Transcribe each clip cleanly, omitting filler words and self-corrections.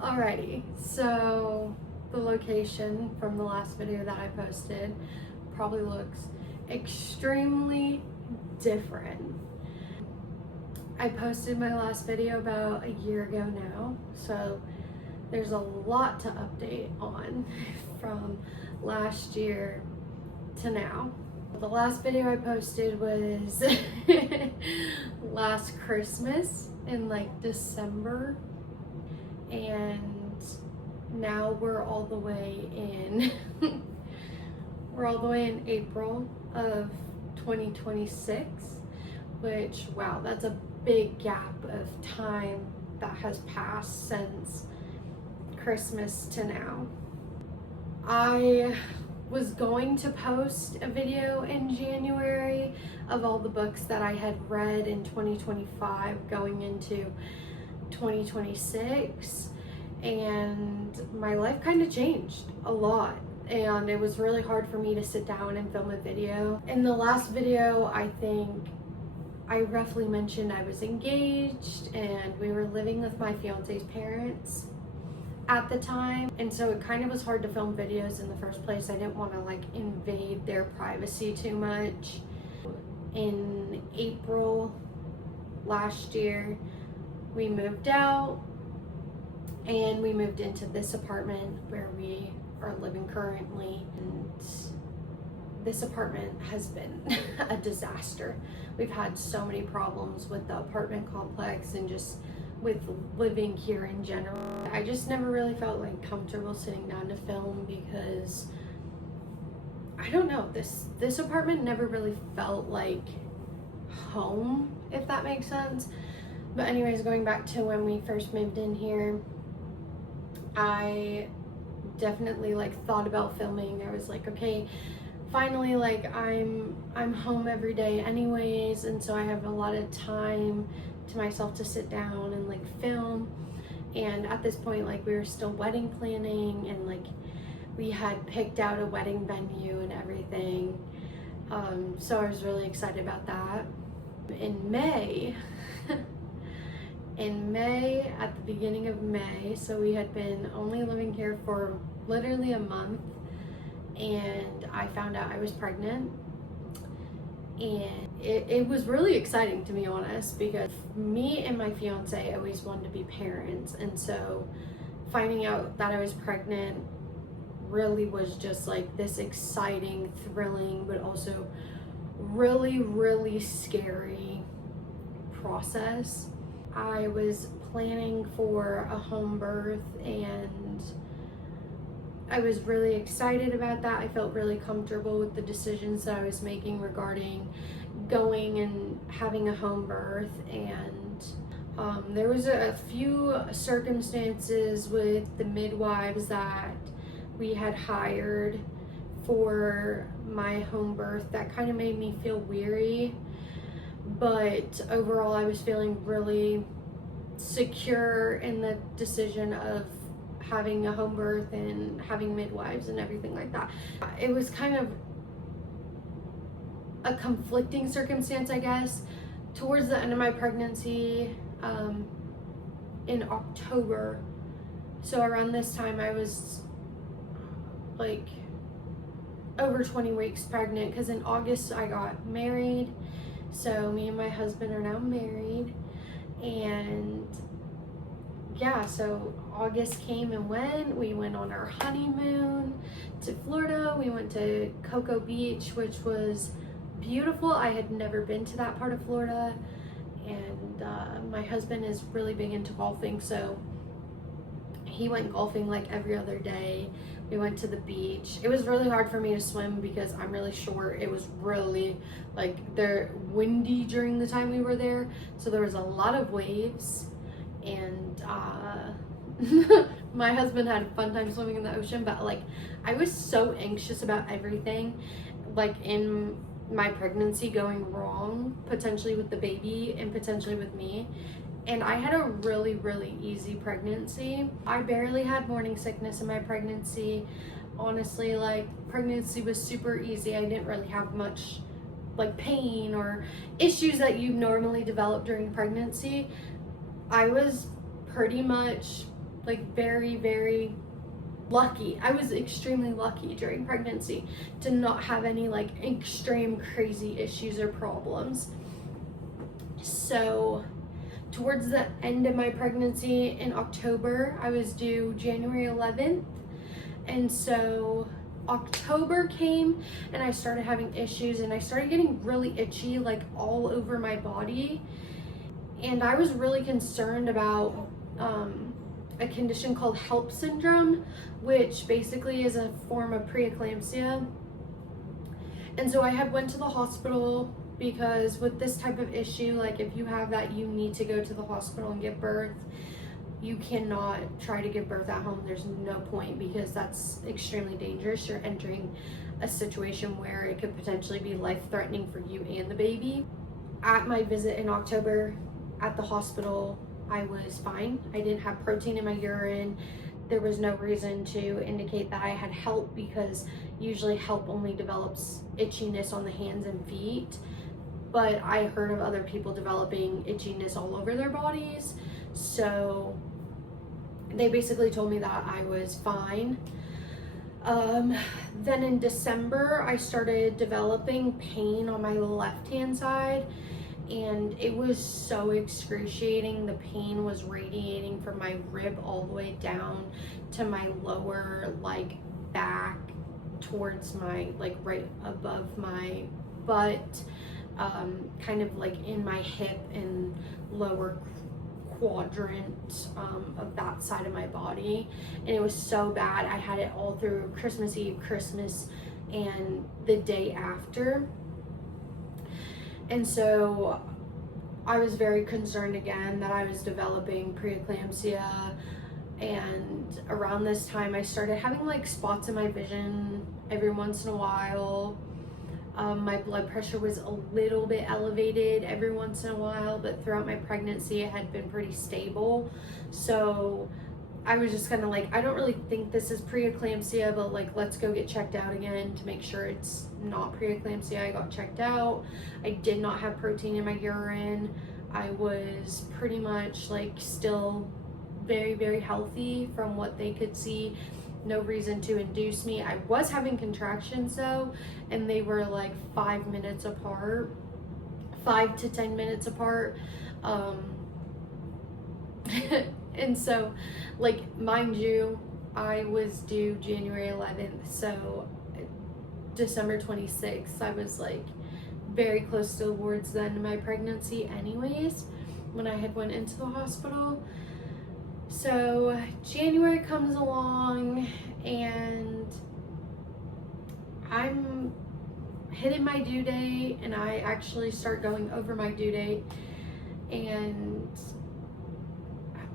Alrighty, so the location from the last video that I posted probably looks extremely different. I posted my last video about a year ago now, so there's a lot to update on from last year to now. The last video I posted was last Christmas in like December, and now we're all the way in April of 2026, which, wow, that's a big gap of time that has passed since Christmas to now. I was going to post a video in January of all the books that I had read in 2025 going into 2026, and my life kind of changed a lot, and it was really hard for me to sit down and film a video. In the last video, I think I roughly mentioned I was engaged and we were living with my fiance's parents at the time, and so it kind of was hard to film videos in the first place. I didn't want to like invade their privacy too much. In April last year, we moved out and we moved into this apartment where we are living currently, and this apartment has been a disaster. We've had so many problems with the apartment complex and just with living here in general. I just never really felt like comfortable sitting down to film because I don't know, this apartment never really felt like home, if that makes sense. But anyways, going back to when we first moved in here, I definitely like thought about filming. I was like, okay, finally, like I'm home every day anyways, and so I have a lot of time to myself to sit down and like film. And at this point, like, we were still wedding planning, and like we had picked out a wedding venue and everything, so I was really excited about that. In May at the beginning of May, so we had been only living here for literally a month, and I found out I was pregnant. And it was really exciting, to be honest, because me and my fiance always wanted to be parents, and so finding out that I was pregnant really was just like this exciting, thrilling, but also really, really scary process. I was planning for a home birth, and I was really excited about that. I felt really comfortable with the decisions that I was making regarding going and having a home birth, and there was a few circumstances with the midwives that we had hired for my home birth that kind of made me feel weary, but overall I was feeling really secure in the decision of having a home birth and having midwives and everything like that. It was kind of a conflicting circumstance, I guess. Towards the end of my pregnancy, in October, so around this time I was like over 20 weeks pregnant, because in August I got married. So me and my husband are now married, and yeah, so August came and went. We went on our honeymoon to Florida. We went to Cocoa Beach, which was beautiful. I had never been to that part of Florida, and my husband is really big into golfing, so he went golfing like every other day. We went to the beach. It was really hard for me to swim because I'm really short. It was really like windy during the time we were there, so there was a lot of waves, and my husband had a fun time swimming in the ocean, but like I was so anxious about everything, like in my pregnancy going wrong, potentially with the baby and potentially with me. And I had a really, really easy pregnancy. I barely had morning sickness in my pregnancy. Honestly, like, pregnancy was super easy. I didn't really have much like pain or issues that you normally develop during pregnancy. I was pretty much like very, very lucky. I was extremely lucky during pregnancy to not have any like extreme crazy issues or problems. So towards the end of my pregnancy in October, I was due January 11th. And so October came and I started having issues and I started getting really itchy like all over my body. And I was really concerned about a condition called HELP syndrome, which basically is a form of preeclampsia. And so I had went to the hospital because with this type of issue, like if you have that, you need to go to the hospital and give birth. You cannot try to give birth at home. There's no point, because that's extremely dangerous. You're entering a situation where it could potentially be life-threatening for you and the baby. At my visit in October at the hospital, I was fine. I didn't have protein in my urine. There was no reason to indicate that I had HELP, because usually HELP only develops itchiness on the hands and feet. But I heard of other people developing itchiness all over their bodies. So they basically told me that I was fine. Then in December, I started developing pain on my left-hand side, and it was so excruciating. The pain was radiating from my rib all the way down to my lower like back towards my like right above my butt, kind of like in my hip and lower quadrant of that side of my body. And it was so bad. I had it all through Christmas Eve, Christmas, and the day after. And so I was very concerned again that I was developing preeclampsia. And around this time I started having like spots in my vision every once in a while. My blood pressure was a little bit elevated every once in a while, but throughout my pregnancy it had been pretty stable. So I was just kind of like, I don't really think this is preeclampsia, but like, let's go get checked out again to make sure it's not preeclampsia. I got checked out. I did not have protein in my urine. I was pretty much like still very, very healthy from what they could see. No reason to induce me. I was having contractions though, and they were like 5 minutes apart, 5 to 10 minutes apart. And so, like, mind you, I was due January 11th, so December 26th, I was like very close towards the end of my pregnancy anyways, when I had went into the hospital. So January comes along and I'm hitting my due date, and I actually start going over my due date, and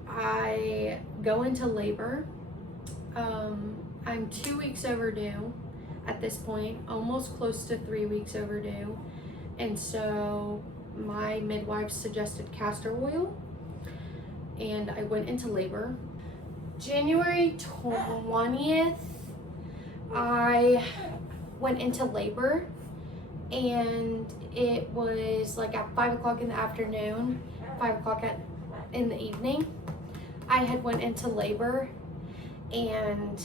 I go into labor. I'm 2 weeks overdue at this point, almost close to 3 weeks overdue. And so my midwife suggested castor oil, and I went into labor. January 20th, I went into labor, and it was like at 5 o'clock in the afternoon, 5 o'clock in the evening. I had went into labor, and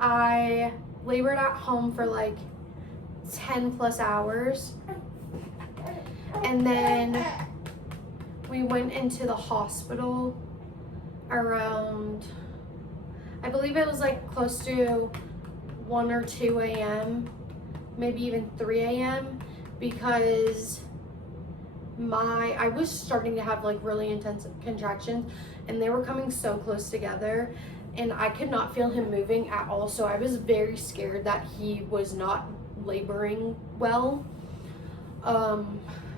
I labored at home for like 10 plus hours, and then we went into the hospital around, I believe it was like close to 1 or 2 a.m., maybe even 3 a.m., because I was starting to have like really intense contractions, and they were coming so close together, and I could not feel him moving at all. So I was very scared that he was not laboring well.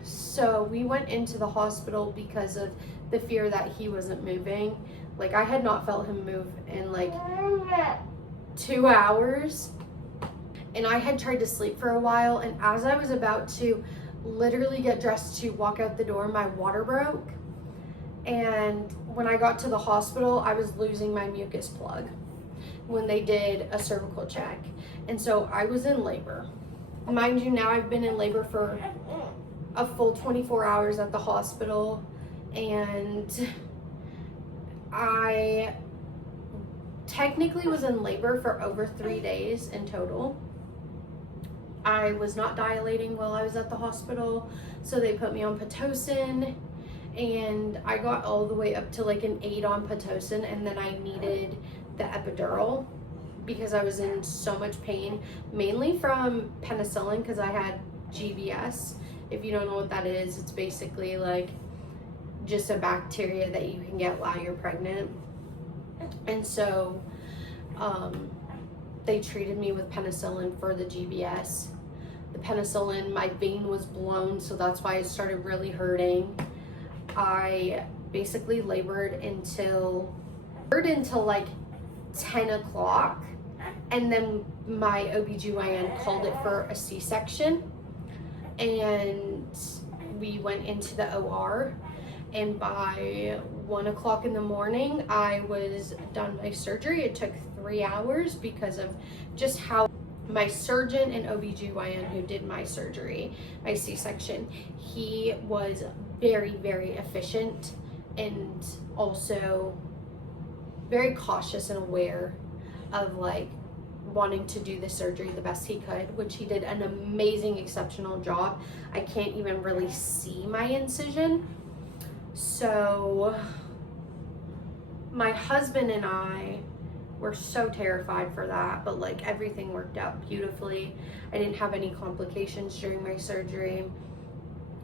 So we went into the hospital because of the fear that he wasn't moving. Like, I had not felt him move in like 2 hours, and I had tried to sleep for a while, and as I was about to literally get dressed to walk out the door, my water broke. And when I got to the hospital, I was losing my mucus plug when they did a cervical check. And so I was in labor. Mind you, now I've been in labor for a full 24 hours at the hospital, and I technically was in labor for over 3 days in total. I was not dilating while I was at the hospital, so they put me on Pitocin, and I got all the way up to like an 8 on Pitocin, and then I needed the epidural because I was in so much pain, mainly from penicillin because I had GBS. If you don't know what that is, it's basically like just a bacteria that you can get while you're pregnant. And so they treated me with penicillin for the GBS. The penicillin, my vein was blown, so that's why it started really hurting. I basically labored until like 10 o'clock, and then my OBGYN called it for a C-section, and we went into the OR, and by 1 o'clock in the morning I was done my surgery. It took 3 hours because of just how my surgeon and OBGYN who did my surgery, my C-section, he was very, very efficient and also very cautious and aware of like wanting to do the surgery the best he could, which he did an amazing, exceptional job. I can't even really see my incision. So my husband and I were so terrified for that, but like everything worked out beautifully. I didn't have any complications during my surgery,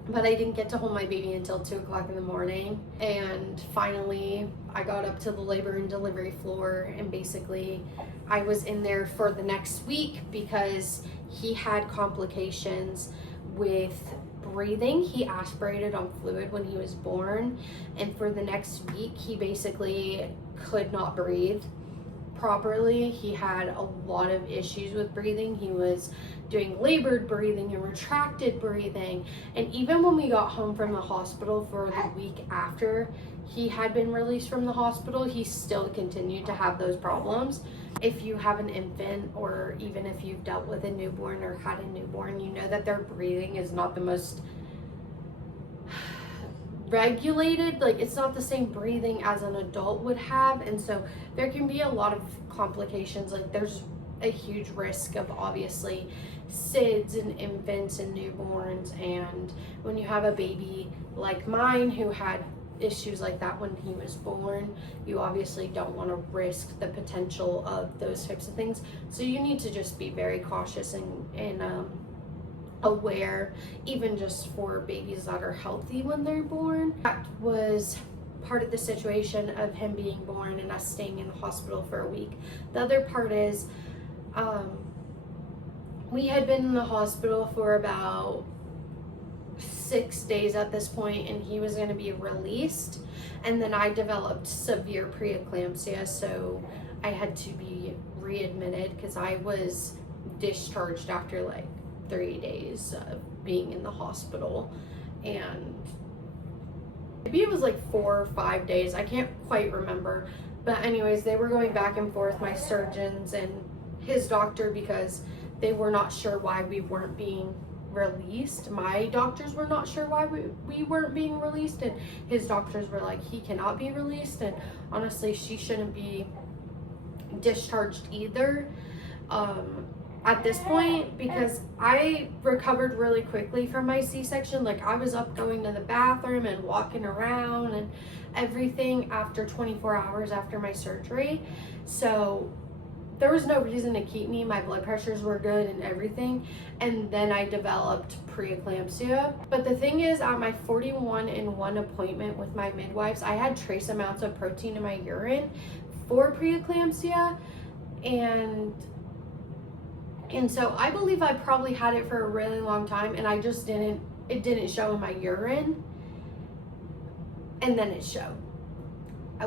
but I didn't get to hold my baby until 2 o'clock in the morning. And finally I got up to the labor and delivery floor, and basically I was in there for the next week because he had complications with breathing. He aspirated on fluid when he was born, and for the next week he basically could not breathe properly. He had a lot of issues with breathing. He was doing labored breathing and retracted breathing, and even when we got home from the hospital for the week after he had been released from the hospital, he still continued to have those problems. If you have an infant, or even if you've dealt with a newborn or had a newborn, you know that their breathing is not the most regulated. Like, it's not the same breathing as an adult would have, and so there can be a lot of complications. Like, there's a huge risk of obviously SIDS in infants and newborns, and when you have a baby like mine who had issues like that when he was born, you obviously don't want to risk the potential of those types of things. So you need to just be very cautious and aware, even just for babies that are healthy when they're born. That was part of the situation of him being born and us staying in the hospital for a week. The other part is we had been in the hospital for about 6 days at this point, and he was going to be released, and then I developed severe preeclampsia, so I had to be readmitted because I was discharged after like 3 days of being in the hospital, and maybe it was like 4 or 5 days, I can't quite remember, but anyways, they were going back and forth, my surgeons and his doctor, because they were not sure why we weren't being released. My doctors were not sure why we weren't being released, and his doctors were like, he cannot be released, and honestly she shouldn't be discharged either at this point, because I recovered really quickly from my C-section. Like, I was up going to the bathroom and walking around and everything after 24 hours after my surgery, so there was no reason to keep me. My blood pressures were good and everything, and then I developed preeclampsia. But the thing is, at my 41-in-1 appointment with my midwives, I had trace amounts of protein in my urine for preeclampsia, and so I believe I probably had it for a really long time, and I just it didn't show in my urine, and then it showed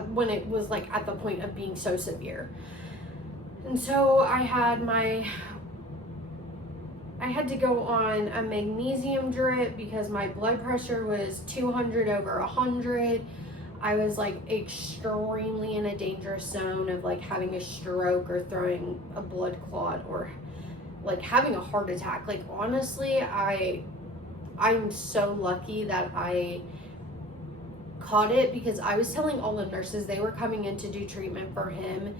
when it was like at the point of being so severe. And so I had to go on a magnesium drip because my blood pressure was 200/100. I was like extremely in a dangerous zone of like having a stroke or throwing a blood clot or like having a heart attack. Like, honestly, I'm so lucky that I caught it because I was telling all the nurses they were coming in to do treatment for him,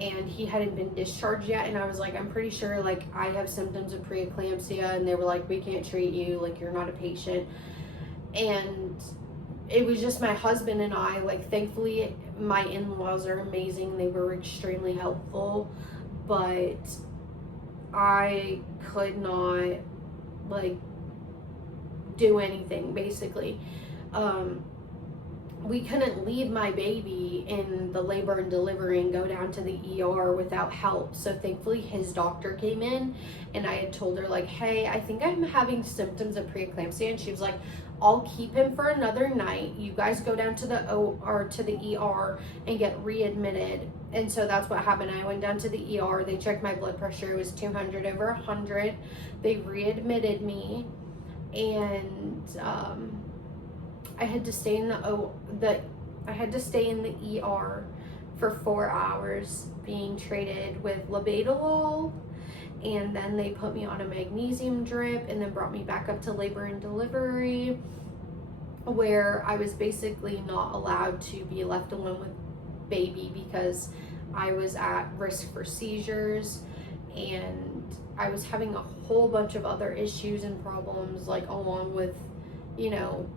and he hadn't been discharged yet. And I was like, I'm pretty sure like I have symptoms of preeclampsia, and they were like, we can't treat you, like you're not a patient. And it was just my husband and I. Like, thankfully my in-laws are amazing, they were extremely helpful, but I could not like do anything basically. We couldn't leave my baby in the labor and delivery and go down to the ER without help. So thankfully his doctor came in, and I had told her like, hey, I think I'm having symptoms of preeclampsia, and she was like, I'll keep him for another night. You guys go down to the ER and get readmitted. And so that's what happened. I went down to the ER. They checked my blood pressure. It was 200/100. They readmitted me, and I had to stay in the ER for 4 hours being treated with labetalol, and then they put me on a magnesium drip and then brought me back up to labor and delivery, where I was basically not allowed to be left alone with baby because I was at risk for seizures, and I was having a whole bunch of other issues and problems, like along with, you know,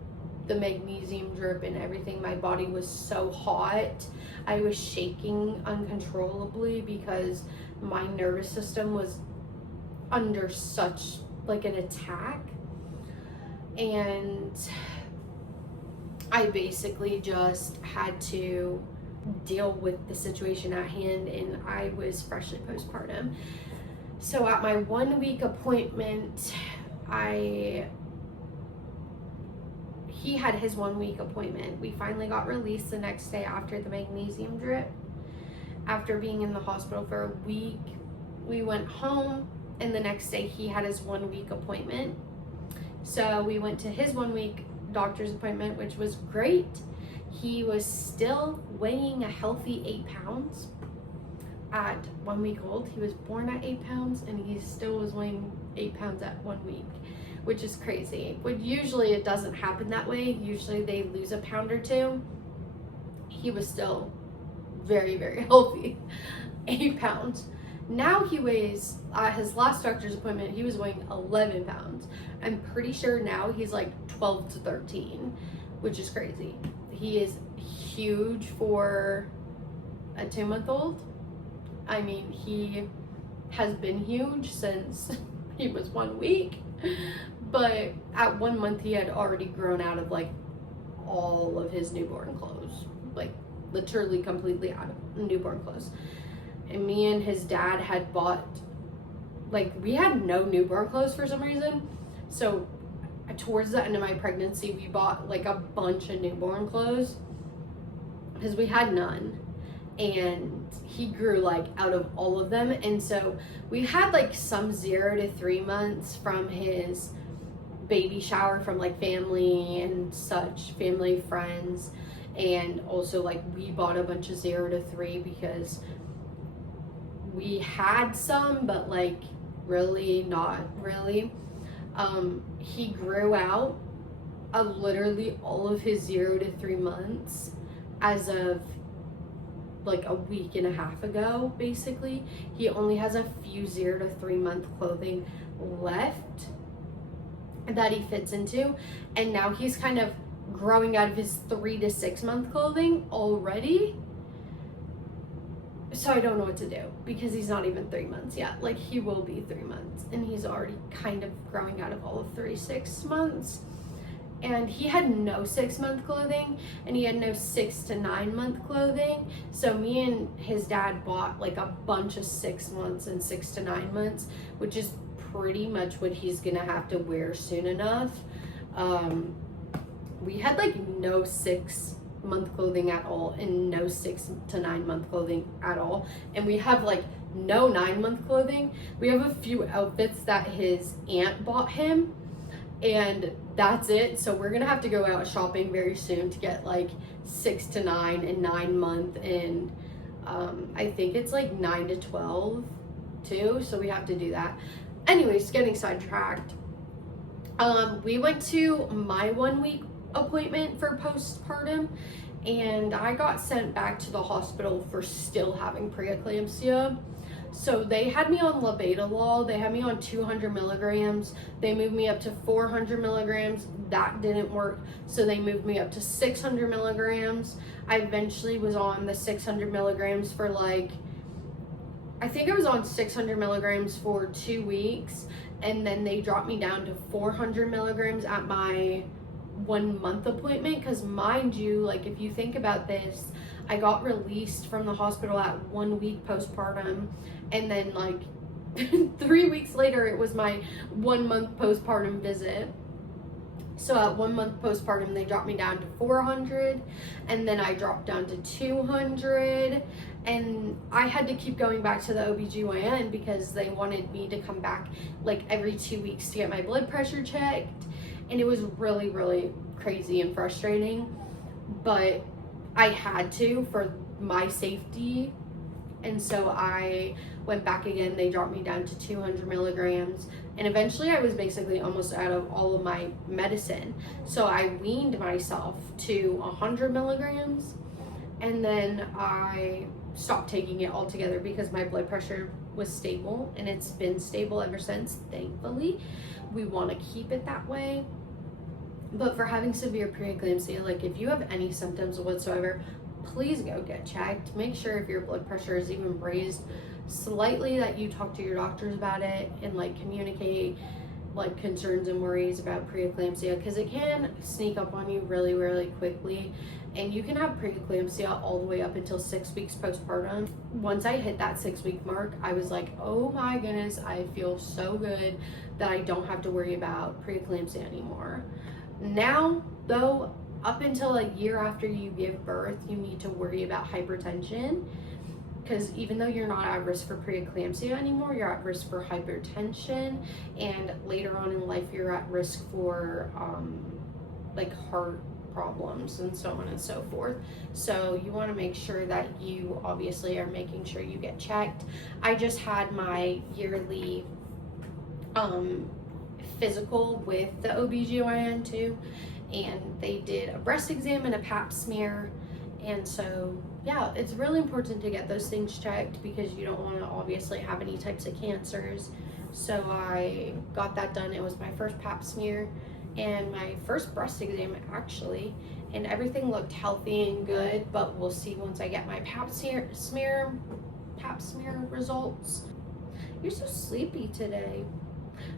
the magnesium drip and everything. My body was so hot. I was shaking uncontrollably because my nervous system was under such like an attack. And I basically just had to deal with the situation at hand, and I was freshly postpartum. So at my 1 week appointment, he had his 1 week appointment. We finally got released the next day after the magnesium drip. After being in the hospital for a week, we went home, and the next day he had his 1 week appointment. So we went to his 1 week doctor's appointment, which was great. He was still weighing a healthy 8 pounds at 1 week old. He was born at 8 pounds, and he still was weighing 8 pounds at 1 week, which is crazy. But usually it doesn't happen that way. Usually they lose a pound or two. He was still very, very healthy, 8 pounds. Now he weighs, at his last doctor's appointment, he was weighing 11 pounds. I'm pretty sure now he's like 12 to 13, which is crazy. He is huge for a 2-month-old. I mean, he has been huge since he was 1 week. But at 1 month, he had already grown out of like all of his newborn clothes, like literally completely out of newborn clothes. And me and his dad had bought, like, we had no newborn clothes for some reason. So towards the end of my pregnancy, we bought like a bunch of newborn clothes because we had none. And he grew like out of all of them. And so we had like some 0 to 3 months from his baby shower from like family and such, family, friends. And also like we bought a bunch of 0 to 3 because we had some, but like really not really. He grew out of literally all of his 0 to 3 months as of like a week and a half ago. Basically, he only has a few 0 to 3 month clothing left that he fits into, and now he's kind of growing out of his 3 to 6 month clothing already. So I don't know what to do because he's not even 3 months yet. Like, he will be 3 months, and he's already kind of growing out of all of 6 months. And he had no 6 month clothing, and he had no 6 to 9 month clothing. So me and his dad bought like a bunch of 6 months and 6 to 9 months, which is pretty much what he's gonna have to wear soon enough. We had like no 6 month clothing at all, and no 6 to 9 month clothing at all. And we have like no 9 month clothing. We have a few outfits that his aunt bought him, and that's it. So we're gonna have to go out shopping very soon to get like 6 to 9 and 9 month, and I think it's like 9 to 12 too, so we have to do that. Anyways, getting sidetracked. We went to my 1 week appointment for postpartum, and I got sent back to the hospital for still having preeclampsia. So they had me on labetalol. They had me on 200 milligrams. They moved me up to 400 milligrams. That didn't work. So they moved me up to 600 milligrams. I eventually was on the 600 milligrams for like, I think I was on 600 milligrams for 2 weeks. And then they dropped me down to 400 milligrams at my 1 month appointment. Because mind you, like if you think about this, I got released from the hospital at 1 week postpartum, and then like 3 weeks later it was my 1 month postpartum visit. So at 1 month postpartum they dropped me down to 400, and then I dropped down to 200, and I had to keep going back to the OBGYN because they wanted me to come back like every 2 weeks to get my blood pressure checked, and it was really, really crazy and frustrating, but I had to for my safety. And so I went back again. They dropped me down to 200 milligrams, and eventually I was basically almost out of all of my medicine. So I weaned myself to 100 milligrams, and then I stopped taking it altogether because my blood pressure was stable, and it's been stable ever since, thankfully. We want to keep it that way. But for having severe preeclampsia, like if you have any symptoms whatsoever, please go get checked. Make sure if your blood pressure is even raised slightly that you talk to your doctors about it and like communicate like concerns and worries about preeclampsia, because it can sneak up on you really, really quickly, and you can have preeclampsia all the way up until 6 weeks postpartum. Once I hit that 6 week mark, I was like, oh my goodness, I feel so good that I don't have to worry about preeclampsia anymore. Now, though, up until a year after you give birth, you need to worry about hypertension, because even though you're not at risk for preeclampsia anymore, you're at risk for hypertension, and later on in life, you're at risk for like heart problems and so on and so forth. So you want to make sure that you obviously are making sure you get checked. I just had my yearly physical with the OBGYN too, and they did a breast exam and a pap smear. And so yeah, it's really important to get those things checked because you don't want to obviously have any types of cancers. So I got that done. It was my first pap smear and my first breast exam actually, and everything looked healthy and good, but we'll see once I get my pap smear results. You're so sleepy today.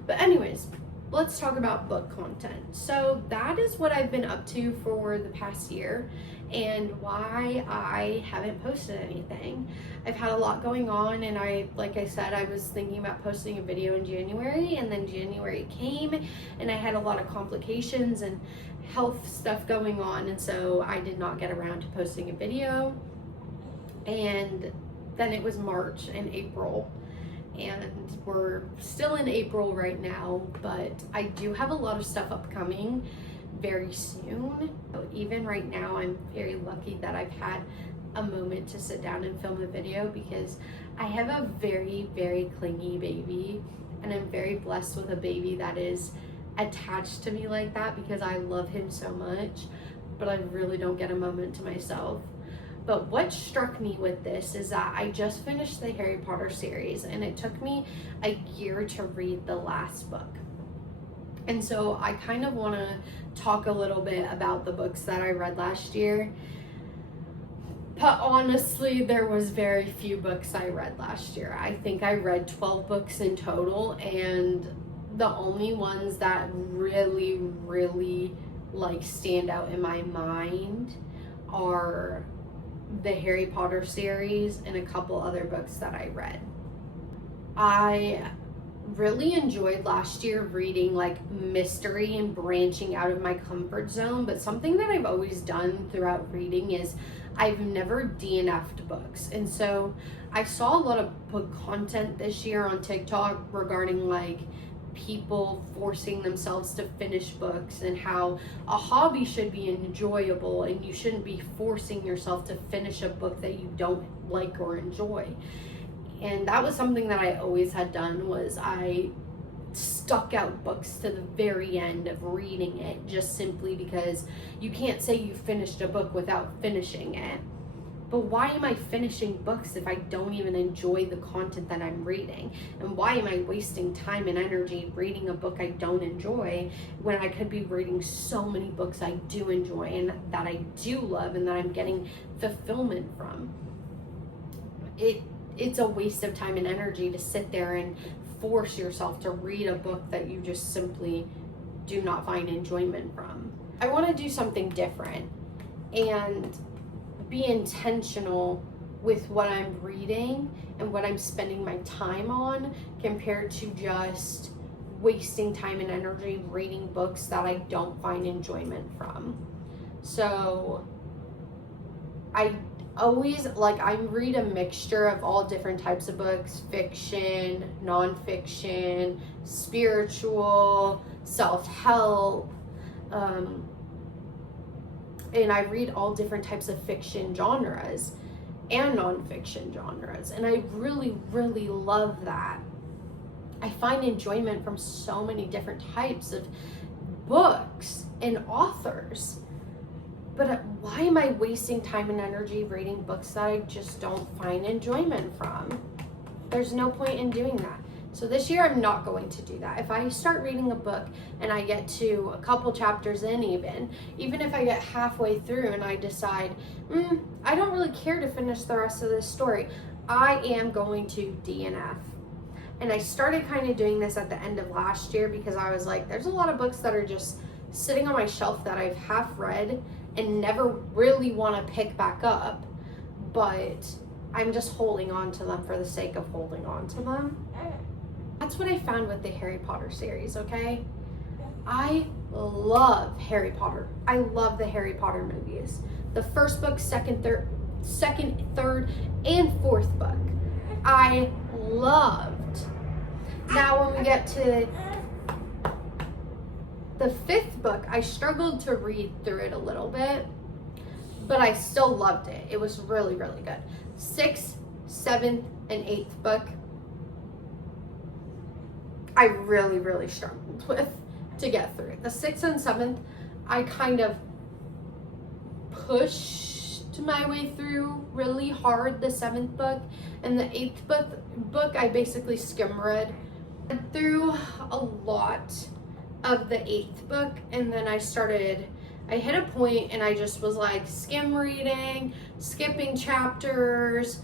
But anyways, let's talk about book content. So that is what I've been up to for the past year and why I haven't posted anything. I've had a lot going on, and like I said, I was thinking about posting a video in January, and then January came and I had a lot of complications and health stuff going on, and so I did not get around to posting a video. And then it was March and April, and we're still in April right now, but I do have a lot of stuff upcoming very soon. Even right now, I'm very lucky that I've had a moment to sit down and film a video because I have a very, very clingy baby, and I'm very blessed with a baby that is attached to me like that because I love him so much, but I really don't get a moment to myself. But what struck me with this is that I just finished the Harry Potter series, and it took me a year to read the last book. And so I kind of want to talk a little bit about the books that I read last year. But honestly, there was very few books I read last year. I think I read 12 books in total, and the only ones that really, really like stand out in my mind are the Harry Potter series and a couple other books that I read. I really enjoyed last year reading like mystery and branching out of my comfort zone, but something that I've always done throughout reading is I've never DNF'd books. And so I saw a lot of book content this year on TikTok regarding like people forcing themselves to finish books and how a hobby should be enjoyable and you shouldn't be forcing yourself to finish a book that you don't like or enjoy. And that was something that I always had done, was I stuck out books to the very end of reading it, just simply because you can't say you finished a book without finishing it. But why am I finishing books if I don't even enjoy the content that I'm reading? And why am I wasting time and energy reading a book I don't enjoy when I could be reading so many books I do enjoy and that I do love and that I'm getting fulfillment from? It's a waste of time and energy to sit there and force yourself to read a book that you just simply do not find enjoyment from. I want to do something different and be intentional with what I'm reading and what I'm spending my time on, compared to just wasting time and energy reading books that I don't find enjoyment from. So I always, like, I read a mixture of all different types of books: fiction, nonfiction, spiritual, self-help, and I read all different types of fiction genres and nonfiction genres, and I really, really love that. I find enjoyment from so many different types of books and authors. But why am I wasting time and energy reading books that I just don't find enjoyment from? There's no point in doing that. So this year I'm not going to do that. If I start reading a book and I get to a couple chapters in, even if I get halfway through and I decide, I don't really care to finish the rest of this story, I am going to DNF. And I started kind of doing this at the end of last year because I was like, there's a lot of books that are just sitting on my shelf that I've half read and never really want to pick back up, but I'm just holding on to them for the sake of holding on to them. That's what I found with the Harry Potter series, okay? I love Harry Potter. I love the Harry Potter movies. The first book, second, third, and fourth book, I loved. Now when we get to the fifth book, I struggled to read through it a little bit, but I still loved it. It was really, really good. Sixth, seventh, and eighth book, I really, really struggled with to get through. The sixth and seventh, I kind of pushed my way through really hard the seventh book, and the eighth book I basically skim read through a lot of the eighth book, and then I hit a point and I just was like skim reading, skipping chapters,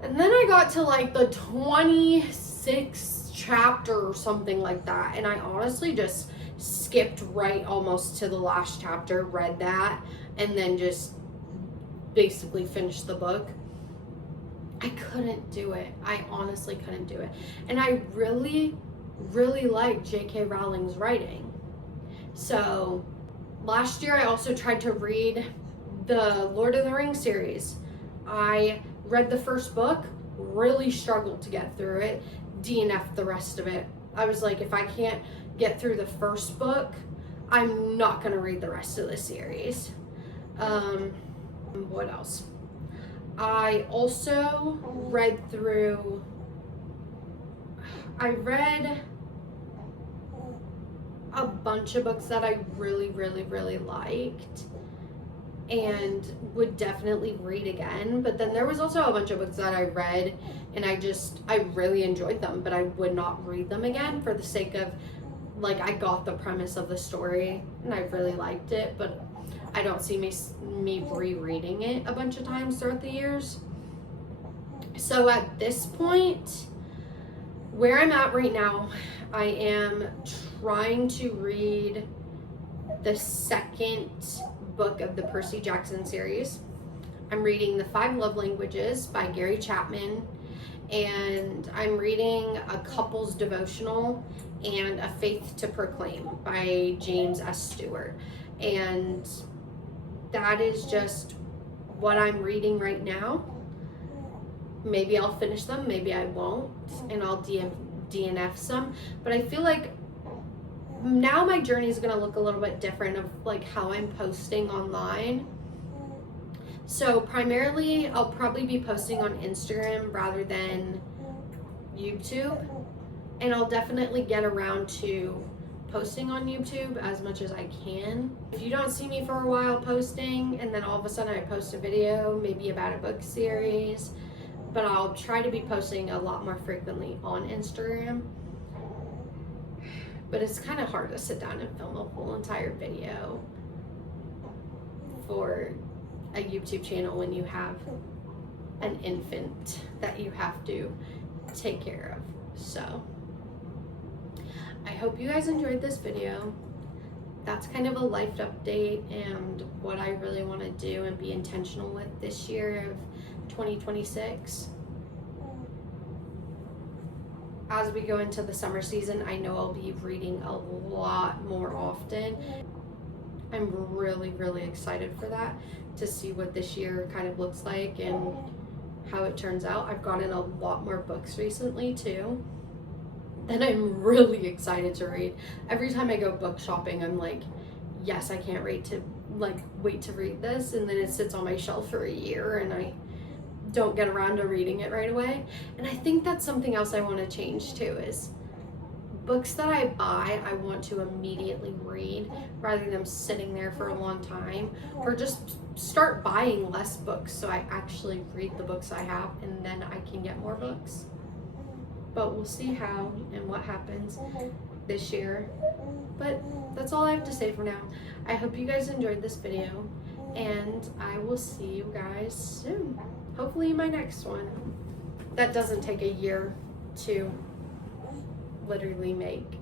and then I got to like the 26th chapter or something like that, and I honestly just skipped right almost to the last chapter, read that, and then just basically finished the book. I couldn't do it. I honestly couldn't do it. And I really, really like J.K. Rowling's writing. So last year I also tried to read the Lord of the Rings series. I read the first book, really struggled to get through it, DNF'd the rest of it. I was like, if I can't get through the first book, I'm not gonna read the rest of the series. What else? I also read a bunch of books that I really, really, really liked and would definitely read again. But then there was also a bunch of books that I read and I really enjoyed them, but I would not read them again for the sake of, like, I got the premise of the story and I really liked it, but I don't see me rereading it a bunch of times throughout the years. So at this point, where I'm at right now, I am trying to read the second book of the Percy Jackson series. I'm reading The 5 Love Languages by Gary Chapman, and I'm reading a couple's devotional and A Faith to Proclaim by James S. Stewart. And that is just what I'm reading right now. Maybe I'll finish them, maybe I won't, and I'll DNF some. But I feel like now my journey is going to look a little bit different of like how I'm posting online. So primarily I'll probably be posting on Instagram rather than YouTube. And I'll definitely get around to posting on YouTube as much as I can. If you don't see me for a while posting and then all of a sudden I post a video, maybe about a book series, but I'll try to be posting a lot more frequently on Instagram. But it's kind of hard to sit down and film a whole entire video for a YouTube channel when you have an infant that you have to take care of. So I hope you guys enjoyed this video. That's kind of a life update and what I really want to do and be intentional with this year of 2026. As we go into the summer season, I know I'll be reading a lot more often. I'm really, really excited for that, to see what this year kind of looks like and how it turns out. I've gotten a lot more books recently too, and I'm really excited to read. Every time I go book shopping, I'm like, yes, I can't wait to read this, and then it sits on my shelf for a year and I don't get around to reading it right away. And I think that's something else I want to change too, is books that I buy, I want to immediately read rather than them sitting there for a long time, or just start buying less books so I actually read the books I have and then I can get more books. But we'll see how and what happens this year. But that's all I have to say for now. I hope you guys enjoyed this video, and I will see you guys soon. Hopefully in my next one. That doesn't take a year to literally make.